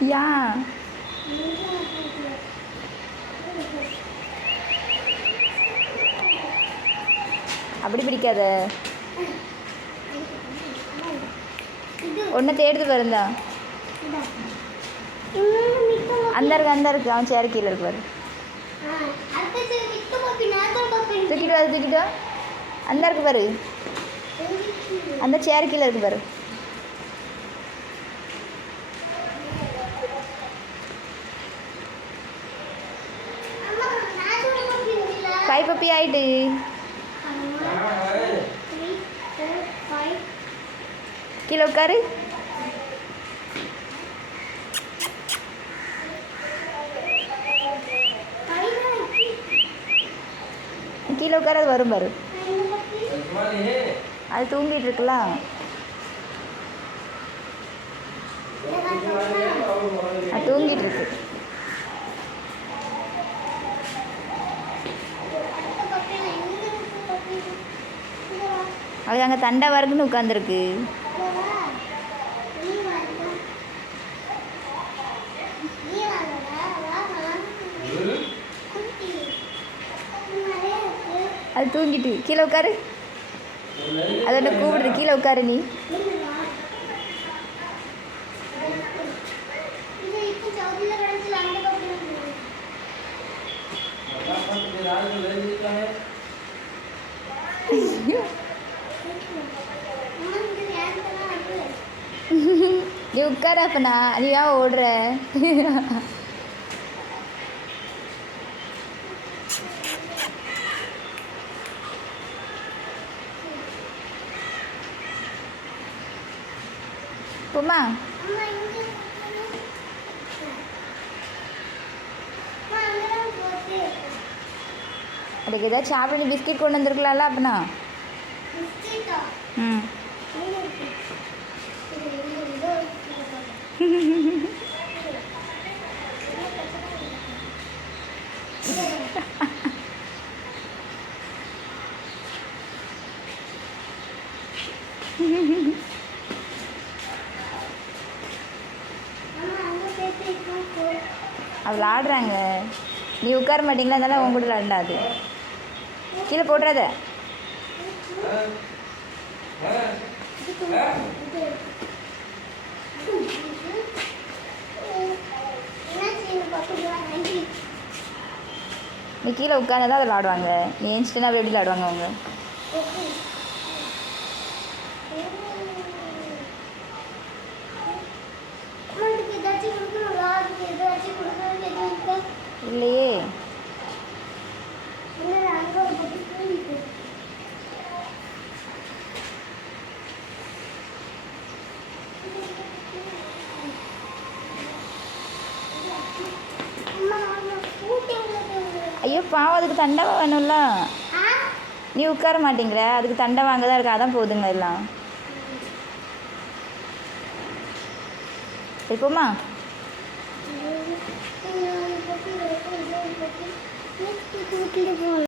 யா அப்படி பிடிக்காத ஒன்று தேடுது வருந்தா அந்த இருக்கு அவன் சேர் கீழே இருக்கு பாரு தூக்கிட்டு வா அந்த இருக்கு பாரு அந்த சேர் கீழே இருக்கு பாரு ஃபைவ் பப்பி ஆயிட்டு கீழே உட்காரு கீழே உட்கார அது வரும் பாரு அது தூங்கிட்டு இருக்கலாம் அது தூங்கிட்டு இருக்கு அது அங்கே தண்டை வரைக்குன்னு உட்காந்துருக்கு அது தூங்கிட்டு கீழே உட்காரு அதோட கூப்பிடுது கீழே உட்காரு நீ நீ உட்கார அப்பனா நீ ஏன் ஓடுற போமா அதுக்கு ஏதாச்சும் சாப்பிட நீ பிஸ்கெட் கொண்டு வந்துருக்கலாம்ல அப்பனா ம் அவள் ஆடுறாங்க நீ உட்கார மாட்டீங்களா அதனால உன் கூட விளாண்டாது கீழே போடுறத நீ கீழே உட்காந்து தான் அதை விளாடுவாங்க நீ ஏஞ்சிட்டுனா அப்படி எப்படி விளாடுவாங்க அவங்க இல்லையே ஐயோ பாவம் அதுக்கு தண்டை வேணும்ல நீ உட்கார மாட்டேங்கிற அதுக்கு தண்டை வாங்க தான் இருக்கு அதான் போதுங்க எல்லாம் இருப்போமா